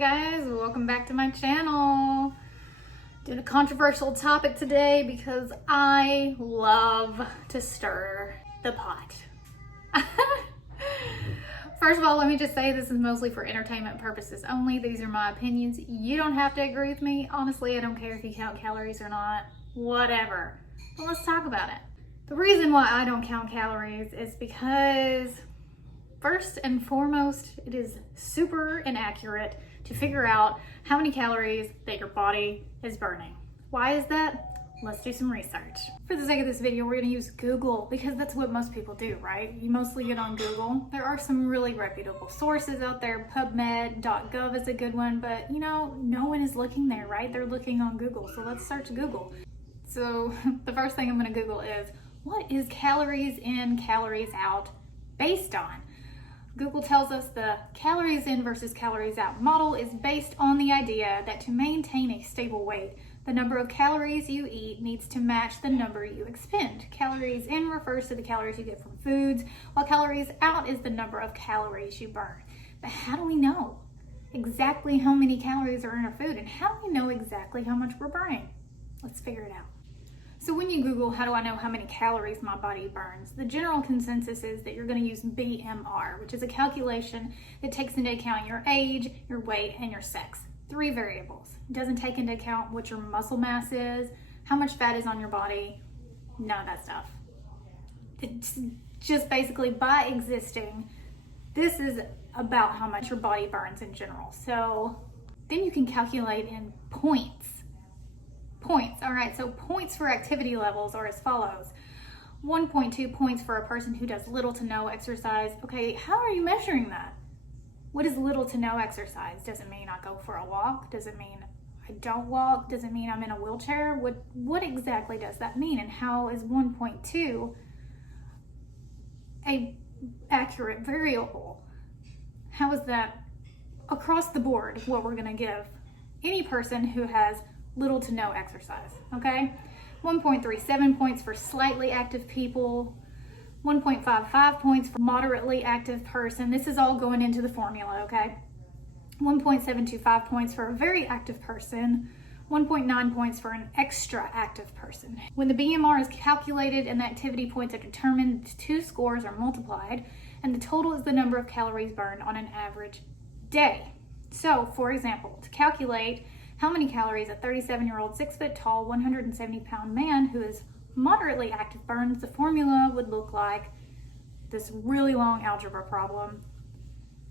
guys, welcome back to my channel. Doing a controversial topic today because I love to stir the pot. First of all, let me just say this is mostly for entertainment purposes only. These are my opinions. You don't have to agree with me. Honestly, I don't care if you count calories or not. Whatever. But let's talk about it. The reason why I don't count calories is because first and foremost, it is super inaccurate to figure out how many calories that your body is burning. Why is that? Let's do some research. For the sake of this video, we're gonna use Google because that's what most people do, right? You mostly get on Google. There are some really reputable sources out there. PubMed.gov is a good one, but no one is looking there, right? They're looking on Google, so let's search Google. So the first thing I'm gonna Google is, what is calories in, calories out based on? Google tells us the calories in versus calories out model is based on the idea that to maintain a stable weight, the number of calories you eat needs to match the number you expend. Calories in refers to the calories you get from foods, while calories out is the number of calories you burn. But how do we know exactly how many calories are in our food, and how do we know exactly how much we're burning? Let's figure it out. So when you Google, how do I know how many calories my body burns? The general consensus is that you're going to use BMR, which is a calculation that takes into account your age, your weight, and your sex. 3 variables. It doesn't take into account what your muscle mass is, how much fat is on your body, none of that stuff. It's just basically by existing, this is about how much your body burns in general. So then you can calculate in points. All right, so points for activity levels are as follows. 1.2 points for a person who does little to no exercise. Okay, how are you measuring that? What is little to no exercise? Does it mean I go for a walk? Does it mean I don't walk? Does it mean I'm in a wheelchair? What exactly does that mean? And how is 1.2 a accurate variable? How is that across the board what we're gonna give any person who has little to no exercise, okay? 1.37 points for slightly active people, 1.55 points for moderately active person. This is all going into the formula, okay? 1.725 points for a very active person, 1.9 points for an extra active person. When the BMR is calculated and the activity points are determined, the 2 scores are multiplied, and the total is the number of calories burned on an average day. So, for example, to calculate how many calories a 37-year-old, 6 foot tall, 170-pound man who is moderately active burns, the formula would look like this really long algebra problem.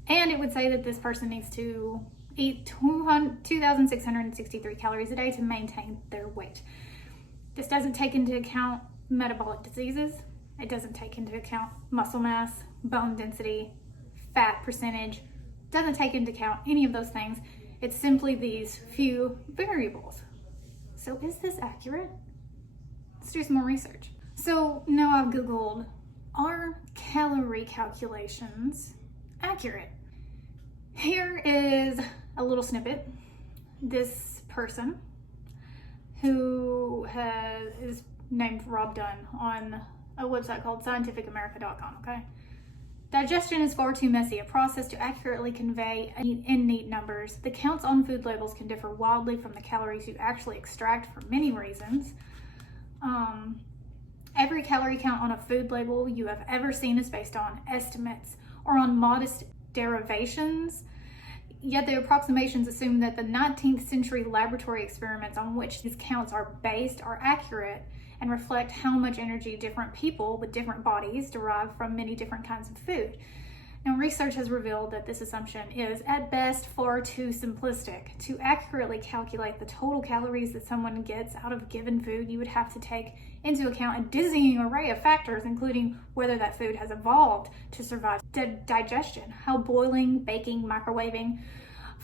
And it would say that this person needs to eat 2,663 calories a day to maintain their weight. This doesn't take into account metabolic diseases. It doesn't take into account muscle mass, bone density, fat percentage. It doesn't take into account any of those things. It's simply these few variables. So is this accurate? Let's do some more research. So now I've Googled, are calorie calculations accurate? Here is a little snippet. This person who is named Rob Dunn on a website called scientificamerica.com, okay? Digestion is far too messy a process to accurately convey in neat numbers. The counts on food labels can differ wildly from the calories you actually extract for many reasons. Every calorie count on a food label you have ever seen is based on estimates or on modest derivations. Yet the approximations assume that the 19th century laboratory experiments on which these counts are based are accurate and reflect how much energy different people with different bodies derive from many different kinds of food. Now, research has revealed that this assumption is, at best, far too simplistic. To accurately calculate the total calories that someone gets out of a given food, you would have to take into account a dizzying array of factors, including whether that food has evolved to survive digestion, how boiling, baking, microwaving,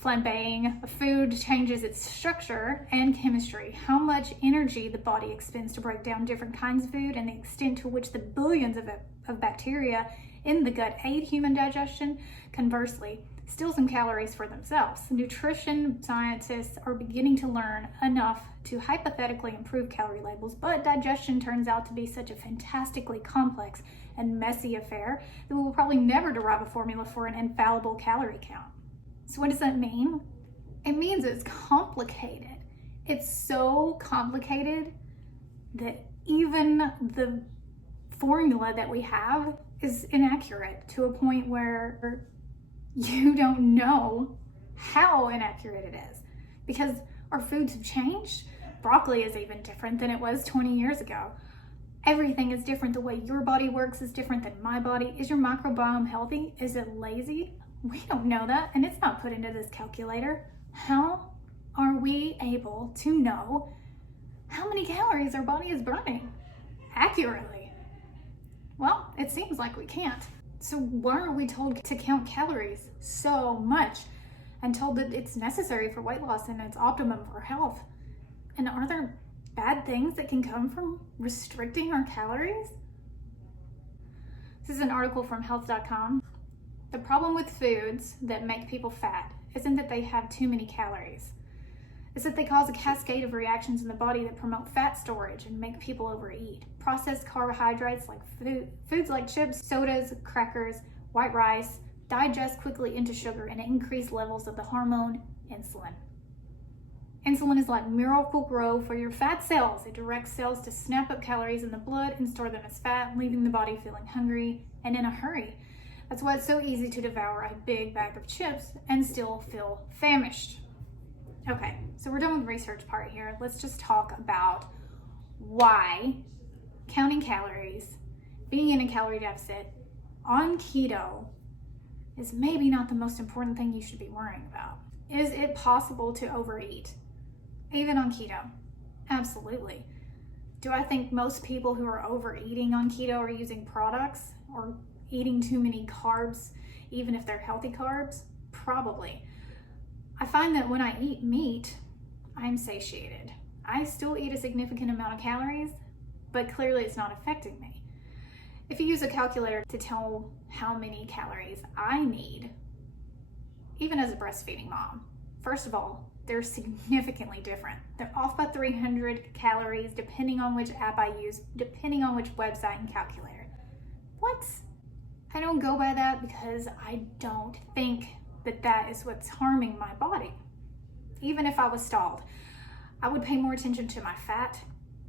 flambeing a food changes its structure and chemistry, how much energy the body expends to break down different kinds of food, and the extent to which the billions of bacteria in the gut aid human digestion. Conversely, steal some calories for themselves. Nutrition scientists are beginning to learn enough to hypothetically improve calorie labels, but digestion turns out to be such a fantastically complex and messy affair that we will probably never derive a formula for an infallible calorie count. So what does that mean? It means it's complicated. It's so complicated that even the formula that we have is inaccurate to a point where you don't know how inaccurate it is, because our foods have changed. Broccoli is even different than it was 20 years ago. Everything is different. The way your body works is different than my body. Is your microbiome healthy? Is it lazy? We don't know that, and it's not put into this calculator. How are we able to know how many calories our body is burning accurately? Well, it seems like we can't. So why are we told to count calories so much and told that it's necessary for weight loss and it's optimum for health? And are there bad things that can come from restricting our calories? This is an article from health.com. The problem with foods that make people fat isn't that they have too many calories. It's that they cause a cascade of reactions in the body that promote fat storage and make people overeat. Processed carbohydrates like foods like chips, sodas, crackers, white rice digest quickly into sugar and increase levels of the hormone insulin. Insulin is like Miracle-Gro for your fat cells. It directs cells to snap up calories in the blood and store them as fat, leaving the body feeling hungry and in a hurry. That's why it's so easy to devour a big bag of chips and still feel famished. Okay, so we're done with the research part here. Let's just talk about why counting calories, being in a calorie deficit on keto is maybe not the most important thing you should be worrying about. Is it possible to overeat, even on keto? Absolutely. Do I think most people who are overeating on keto are using products or eating too many carbs, even if they're healthy carbs? Probably. I find that when I eat meat, I'm satiated. I still eat a significant amount of calories, but clearly it's not affecting me. If you use a calculator to tell how many calories I need, even as a breastfeeding mom, first of all, they're significantly different. They're off by 300 calories depending on which app I use, depending on which website and calculator. What? I don't go by that because I don't think that is what's harming my body. Even if I was stalled, I would pay more attention to my fat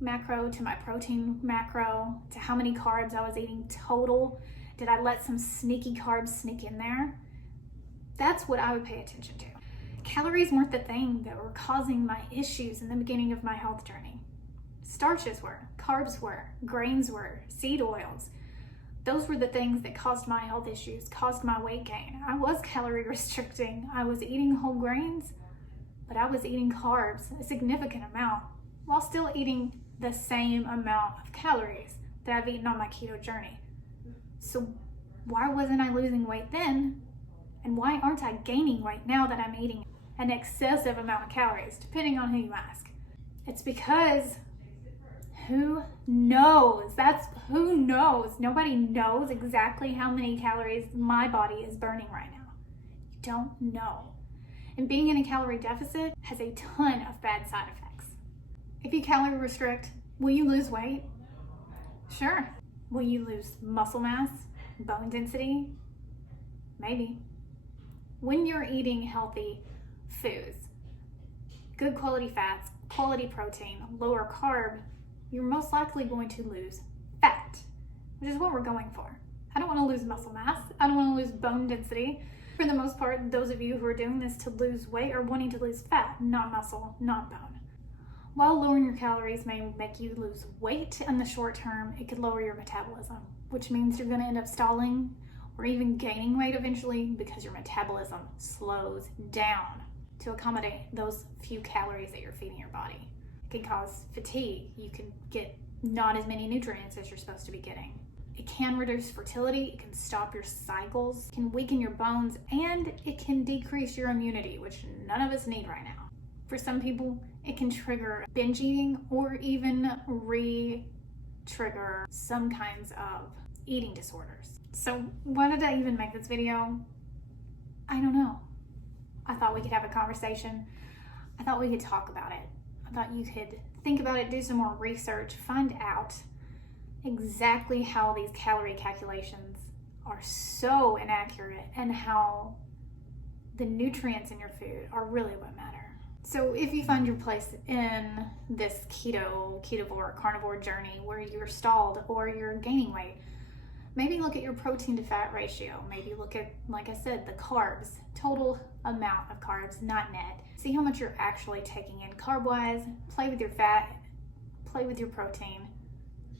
macro, to my protein macro, to how many carbs I was eating total. Did I let some sneaky carbs sneak in there? That's what I would pay attention to. Calories weren't the thing that were causing my issues in the beginning of my health journey. Starches were, carbs were, grains were, seed oils. Those were the things that caused my health issues, caused my weight gain. I was calorie restricting. I was eating whole grains, but I was eating carbs, a significant amount, while still eating the same amount of calories that I've eaten on my keto journey. So why wasn't I losing weight then? And why aren't I gaining weight now that I'm eating an excessive amount of calories, depending on who you ask? It's because who knows? Who knows? Nobody knows exactly how many calories my body is burning right now. You don't know. And being in a calorie deficit has a ton of bad side effects. If you calorie restrict, will you lose weight? Sure. Will you lose muscle mass, bone density? Maybe. When you're eating healthy foods, good quality fats, quality protein, lower carb, you're most likely going to lose fat, which is what we're going for. I don't want to lose muscle mass. I don't want to lose bone density. For the most part, those of you who are doing this to lose weight are wanting to lose fat, not muscle, not bone. While lowering your calories may make you lose weight in the short term, it could lower your metabolism, which means you're going to end up stalling or even gaining weight eventually because your metabolism slows down to accommodate those few calories that you're feeding your body. It can cause fatigue. You can get not as many nutrients as you're supposed to be getting. It can reduce fertility, it can stop your cycles, it can weaken your bones, and it can decrease your immunity, which none of us need right now. For some people, it can trigger binge eating or even re-trigger some kinds of eating disorders. So why did I even make this video? I don't know. I thought we could have a conversation. I thought we could talk about it. I thought you could think about it, do some more research, find out exactly how these calorie calculations are so inaccurate and how the nutrients in your food are really what matter. So if you find your place in this ketovore, carnivore journey where you're stalled or you're gaining weight, maybe look at your protein to fat ratio. Maybe look at, like I said, the carbs, total amount of carbs, not net. See how much you're actually taking in carb-wise. Play with your fat, play with your protein.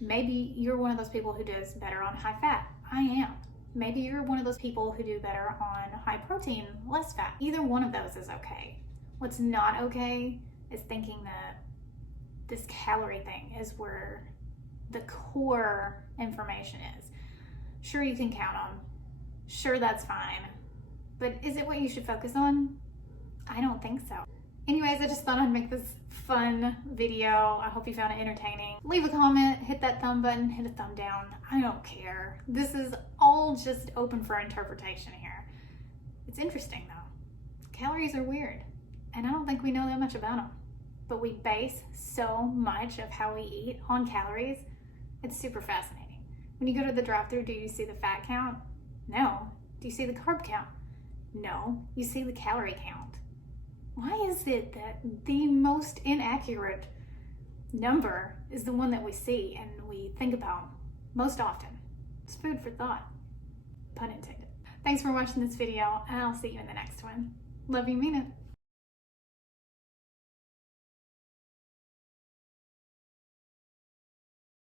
Maybe you're one of those people who does better on high fat. I am. Maybe you're one of those people who do better on high protein, less fat. Either one of those is okay. What's not okay is thinking that this calorie thing is where the core information is. Sure, you can count them. Sure, that's fine. But is it what you should focus on? I don't think so. Anyways, I just thought I'd make this fun video. I hope you found it entertaining. Leave a comment, hit that thumb button, hit a thumb down. I don't care. This is all just open for interpretation here. It's interesting though. Calories are weird, and I don't think we know that much about them. But we base so much of how we eat on calories. It's super fascinating. When you go to the drive-thru, do you see the fat count? No. Do you see the carb count? No. You see the calorie count. Why is it that the most inaccurate number is the one that we see and we think about most often? It's food for thought. Pun intended. Thanks for watching this video, and I'll see you in the next one. Love you, mean it.